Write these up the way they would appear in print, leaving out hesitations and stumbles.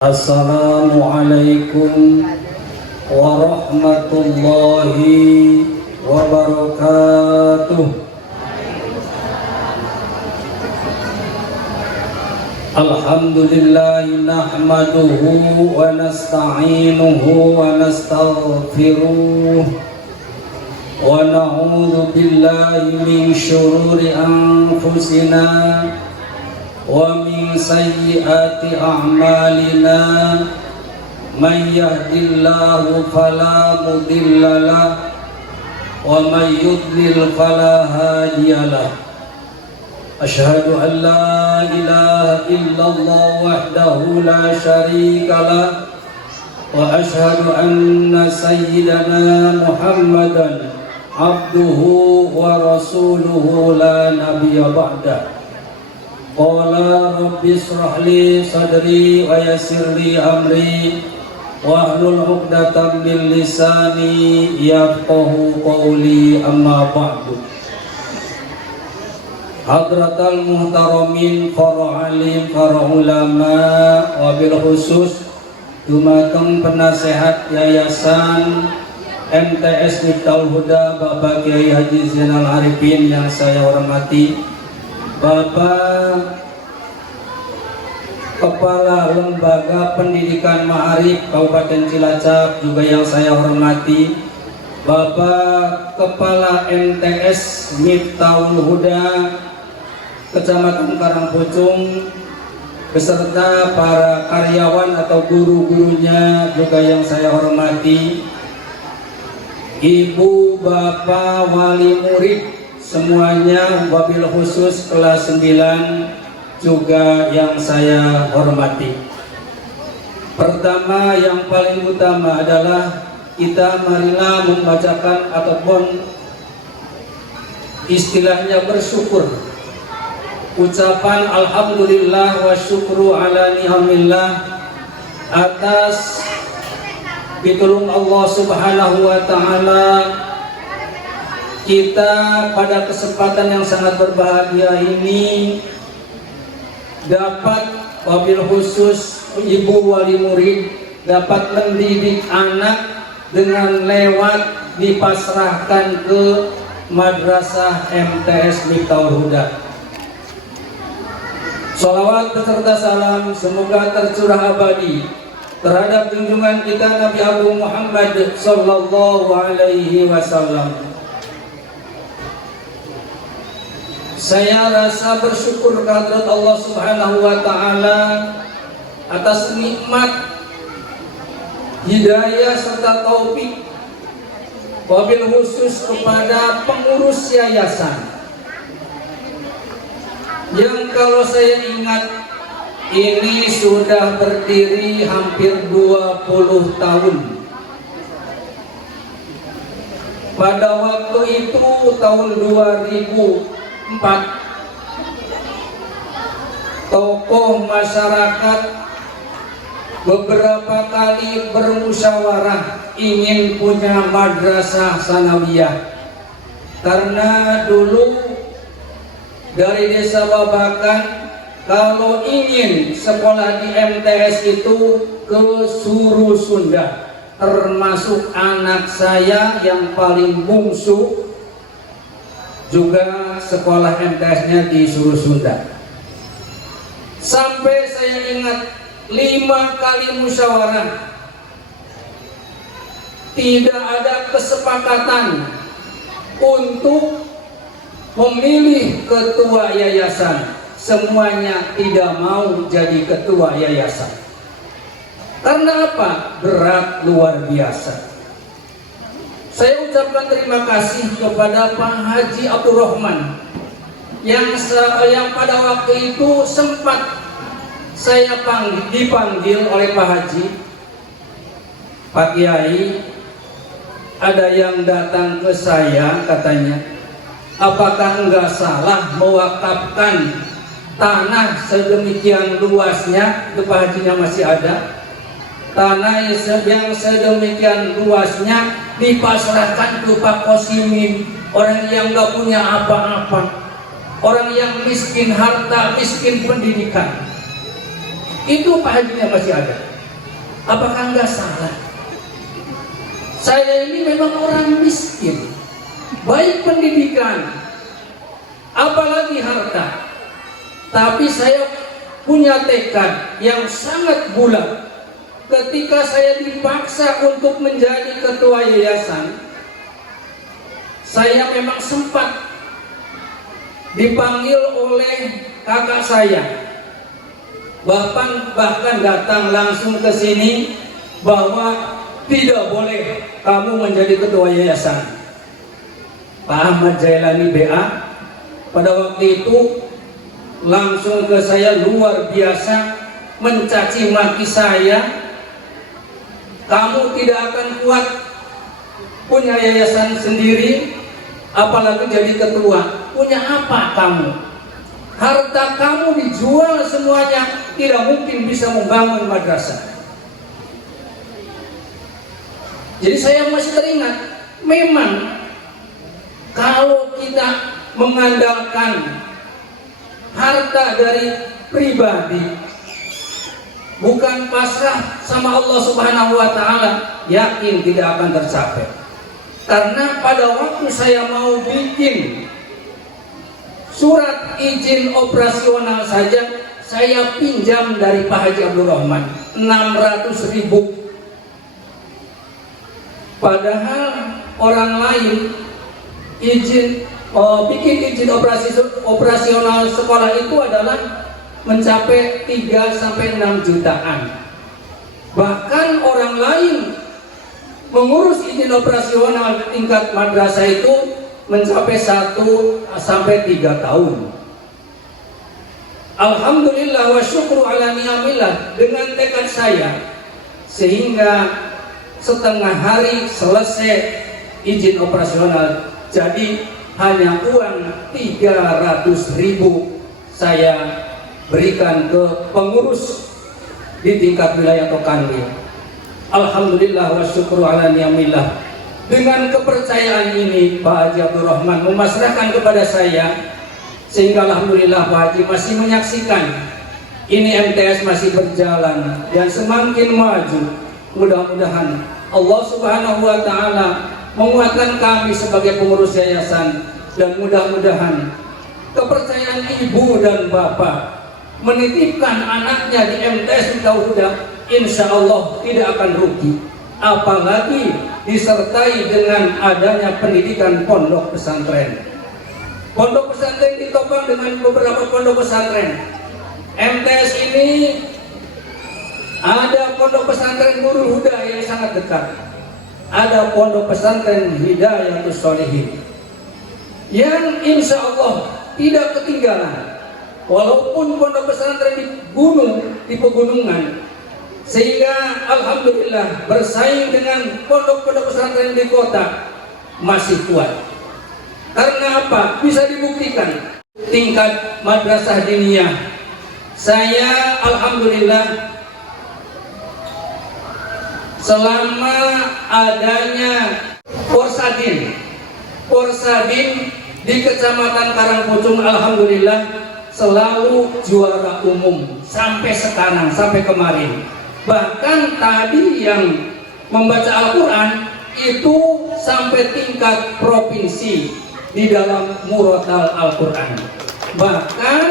Assalamualaikum warahmatullahi wabarakatuh. Alhamdulillah nahmaduhu wa nasta'inuhu wa nastaghfiruh wa na'udzu billahi min syururi anfusina wa min sayyiati a'malina man yahdihillahu fala mudilla lahu wa man yudlil fala hadiyalah. Asyhadu an la ilaha illallah wahdahu la syarika lah wa asyhadu anna sayyidana Muhammadan abduhu wa rasuluhu la nabiyya ba'da. Qala rabbi shrah li sadri wa yassir li amri wahlul 'uqdatam min lisani yafqahu qawli, amma ba'du. Hadratal muhtaramin para alim, para ulama, wabil khusus dumateng penasehat Yayasan MTS Miftahul Huda Bapak Kiai Haji Zainal Arifin yang saya hormati, Bapak Kepala Lembaga Pendidikan Ma'arif Kabupaten Cilacap juga yang saya hormati, Bapak Kepala MTS Miftahul Huda Kecamatan Karangpucung beserta para karyawan atau guru-gurunya juga yang saya hormati, Ibu Bapak wali murid semuanya, wabil khusus kelas 9 juga yang saya hormati. Pertama, yang paling utama adalah kita marilah membacakan ataupun istilahnya bersyukur, ucapan alhamdulillah wa syukru ala ni'amillah atas pitulung Allah subhanahu wa ta'ala. Kita pada kesempatan yang sangat berbahagia ini dapat, wabil khusus ibu wali murid, dapat mendidik anak dengan lewat dipasrahkan ke Madrasah MTS Miftahul Huda. Sholawat beserta salam semoga tercurah abadi terhadap junjungan kita Nabi Agung Muhammad sallallahu alaihi wasallam. Saya rasa bersyukur kehadirat Allah Subhanahu wa taala atas nikmat hidayah serta taufik, wabil khusus kepada pengurus yayasan yang kalau saya ingat ini sudah berdiri hampir 20 tahun. Pada waktu itu tahun 2004, tokoh masyarakat beberapa kali bermusyawarah ingin punya madrasah sanawiyah, karena dulu dari desa Babakan kalau ingin sekolah di MTS itu ke Suru Sunda, termasuk anak saya yang paling bungsu juga sekolah MTS-nya di Suru Sunda. Sampai saya ingat 5 kali musyawarah tidak ada kesepakatan untuk memilih ketua yayasan. Semuanya tidak mau jadi ketua yayasan. Karena apa? Berat luar biasa. Saya ucapkan terima kasih kepada Pak Haji Abdurrahman yang pada waktu itu sempat saya dipanggil oleh Pak Haji, Pak Kiai, ada yang datang ke saya katanya, apakah enggak salah mewakafkan tanah sedemikian luasnya? Itu Pak Hajinya masih ada. Tanah yang sedemikian luasnya dipasrahkan ke Pak Kosimin, orang yang enggak punya apa-apa, orang yang miskin harta, miskin pendidikan. Itu Pak Hajinya masih ada. Apakah enggak salah? Saya ini memang orang miskin, baik pendidikan, apalagi harta. Tapi saya punya tekad yang sangat bulat. Ketika saya dipaksa untuk menjadi ketua yayasan, saya memang sempat dipanggil oleh kakak saya. Bahkan datang langsung ke sini bahwa tidak boleh kamu menjadi ketua yayasan. Pak Ahmad Jailani BA pada waktu itu langsung ke saya luar biasa mencaci maki saya. Kamu tidak akan kuat punya yayasan sendiri, apalagi jadi ketua. Punya apa kamu? Harta kamu dijual semuanya, tidak mungkin bisa membangun madrasah. Jadi saya masih teringat, memang kalau kita mengandalkan harta dari pribadi, bukan pasrah sama Allah Subhanahu wa Ta'ala, yakin tidak akan tercapai. Karena pada waktu saya mau bikin surat izin operasional saja, saya pinjam dari Pak Haji Abdul Rahman 600.000. Padahal orang lain bikin izin operasional sekolah itu adalah mencapai 3-6 jutaan. Bahkan orang lain mengurus izin operasional tingkat madrasah itu mencapai 1-3 tahun. Alhamdulillah wa syukru ala ni'amillah, dengan tekad saya, sehingga setengah hari selesai izin operasional. Jadi hanya uang 300.000 saya berikan ke pengurus di tingkat wilayah Tokanwi. Alhamdulillah wa syukru ala ni'amillah. Dengan kepercayaan ini Pak Haji Abdul Rahman memasrahkan kepada saya, sehingga alhamdulillah Pak Haji masih menyaksikan ini MTS masih berjalan dan semakin maju. Mudah-mudahan Allah Subhanahu wa Ta'ala menguatkan kami sebagai pengurus yayasan, dan mudah-mudahan kepercayaan ibu dan bapak menitipkan anaknya di MTS Tauhudah, insya Allah tidak akan rugi, apalagi disertai dengan adanya pendidikan pondok pesantren. Pondok pesantren ditopang dengan beberapa pondok pesantren. MTS ini ada pondok pesantren Nurul Huda yang sangat dekat, ada pondok pesantren Hidayatus Sholihin yang insya Allah tidak ketinggalan. Walaupun pondok pesantren di gunung, di pegunungan, sehingga alhamdulillah bersaing dengan pondok-pondok pesantren di kota masih kuat. Karena apa? Bisa dibuktikan tingkat madrasah diniyah. Saya alhamdulillah selama adanya Porsadin di Kecamatan Karangpucung, alhamdulillah selalu juara umum sampai sekarang, sampai kemarin. Bahkan tadi yang membaca Al-Quran itu sampai tingkat provinsi di dalam Muratal Al-Quran. Bahkan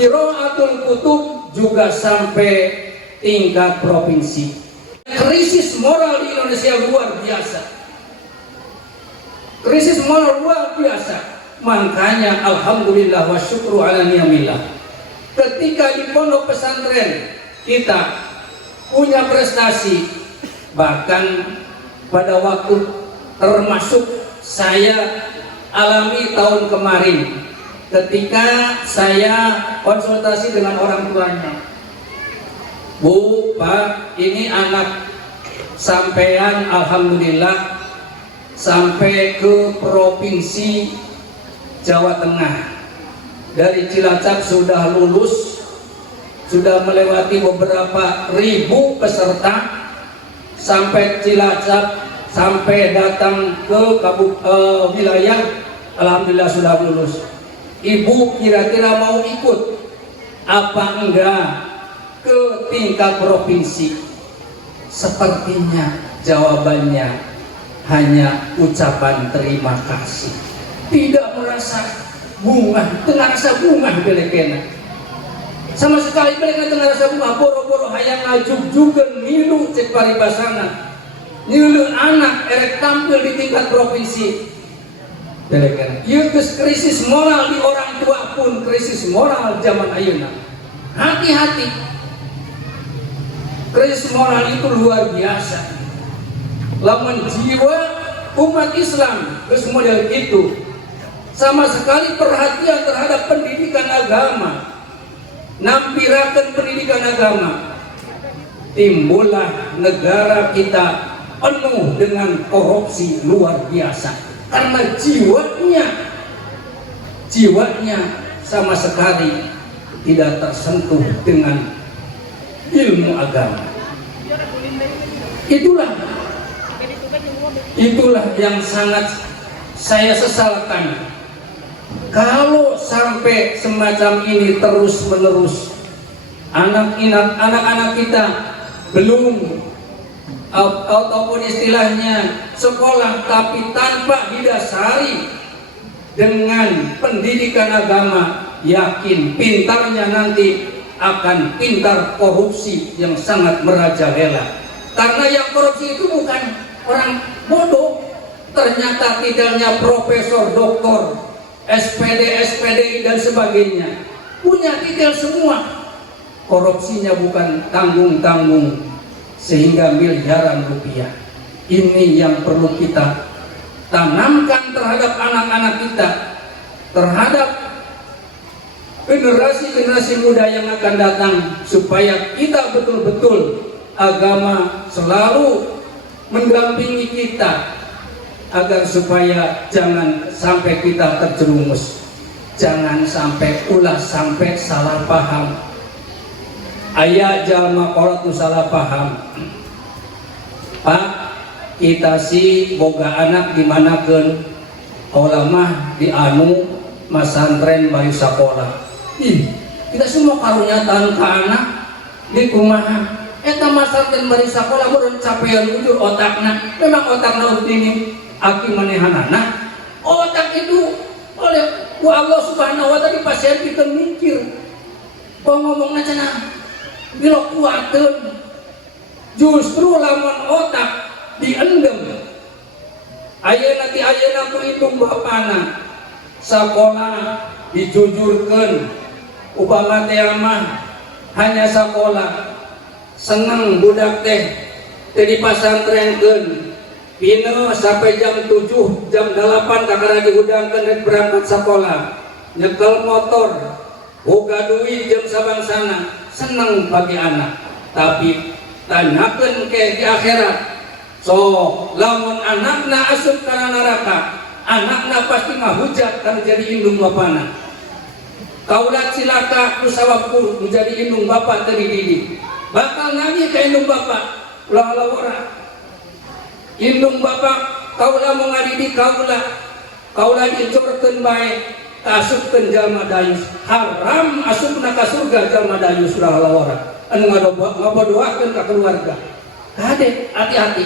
Qiraatul Kutub juga sampai tingkat provinsi. Krisis moral di Indonesia luar biasa. Krisis moral luar biasa. Makanya alhamdulillah wa syukru ala ni'amillah, ketika di pondok pesantren kita punya prestasi. Bahkan pada waktu termasuk saya alami tahun kemarin, ketika saya konsultasi dengan orang tuanya, Bu, Pak, ini anak sampean alhamdulillah sampai ke provinsi Jawa Tengah. Dari Cilacap sudah lulus, sudah melewati beberapa ribu peserta, sampai Cilacap, sampai datang ke wilayah, alhamdulillah sudah lulus. Ibu kira-kira mau ikut apa enggak? ke tingkat provinsi, sepertinya jawabannya hanya ucapan terima kasih, tidak merasa bunga, tengah rasa bunga belekena sama sekali, belekena tengah rasa bunga, boro-boro hayang ngajuk juga milu cek paribasana nyilu anak erek tampil di tingkat provinsi belekena. Ieu krisis moral di orang tua pun krisis moral zaman ayeuna. Hati-hati, krisis moral itu luar biasa. Lamun jiwa umat Islam geus model itu, sama sekali perhatian terhadap pendidikan agama, nampirakeun pendidikan agama, timbullah negara kita penuh dengan korupsi luar biasa, karena jiwanya sama sekali tidak tersentuh dengan ilmu agama. Itulah yang sangat saya sesalkan. Kalau sampai semacam ini terus menerus, anak-anak kita belum ataupun istilahnya sekolah tapi tanpa didasari dengan pendidikan agama, yakin pintarnya nanti akan pintar korupsi yang sangat merajalela. Karena yang korupsi itu bukan orang bodoh, ternyata titelnya profesor, doktor, SPD, SPDI dan sebagainya, punya titel semua. Korupsinya bukan tanggung-tanggung sehingga miliaran rupiah. Ini yang perlu kita tanamkan terhadap anak-anak kita, terhadap generasi-generasi muda yang akan datang, supaya kita betul-betul agama selalu mendampingi kita, agar supaya jangan sampai kita terjerumus, jangan sampai ulah sampai salah paham. Ayah jalma kolot salah paham, Pak, kita sih boga anak dimanakeun, kaulah di anu masantren bayu sakola. Kita semua karunya tahan ke anak di kumaha eta masantren bayu sakola meureun capean ujur otakna. Memang otakna ini aki manehanana, otak itu oleh ku Allah Subhanahu wa taala pasien kita mikir ngomongna cenah bila kuateun, justru lamun otak diendem. Ayeuna ku hitung bapana sakola dijujurkeun, upama teh mah hanya sakola, seneng budak teh teu dipasantrenkeun, pino sampai jam 7, jam 8 kakara dihudangkeun rek berangkat sekolah, nyekel motor, boga duit jam sabangsana, seneng bagi anak. Tapi tanyakeun ke di akhirat, so lamun anakna asup kana neraka, anakna pasti ngahujat karena jadi indung bapana. Kaulah cilaka kusawapun menjadi indung bapak tadi didik, bakal nanya ke indung bapak, ulah orang indung bapak kaulah mau ngadidik kaulah dicurkeun bae, kasupkeun jalma dayus, haram asupna ka surga jalma dayus ulah orang anu ngabodoakeun ka keluarga. Kade hati-hati,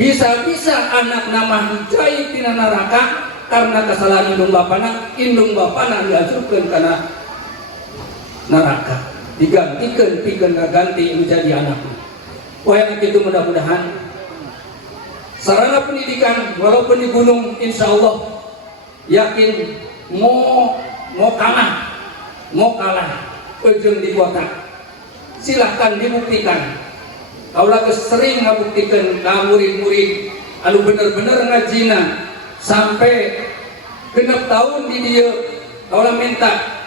bisa-bisa anak nama hijai tina neraka karena kesalahan indung bapana diajukeun kana neraka, digantikan pikeun ganti menjadi anaknya. Poin itu mudah-mudahan sarana pendidikan walaupun di gunung insya Allah yakin mau kalah ujung di kota, silahkan dibuktikan. Kaulah sering ngabuktikan ka murid-murid anu bener-bener ngajina sampai genep tahun di dia. Kaulah minta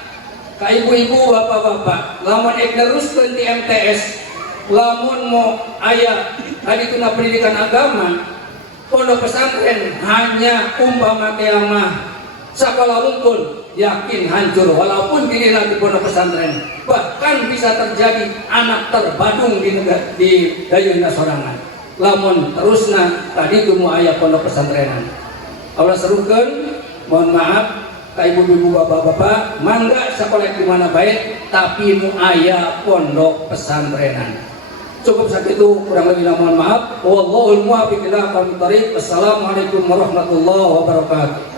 ka ibu-ibu bapak-bapak lamun ek neruskeun di MTS, lamun mau aya tadi tuna pendidikan agama, pondok pesantren hanya umpama kiamah sekolah unggul, yakin hancur walaupun dinilai di pondok pesantren. Bahkan bisa terjadi anak terbadung di dayeuhna sorangan. Lamun terusna tadi itu mau aya pondok pesantrenan. Allah serukeun, mohon maaf ka ibu-ibu bapak-bapak, mangga sekolah di mana baik, tapi nu aya pondok pesantrenan. Cukup sakitu, kurang lebih mohon maaf. Wallahul muwaffiq ila aqwamit thoriq. Assalamualaikum warahmatullahi wabarakatuh.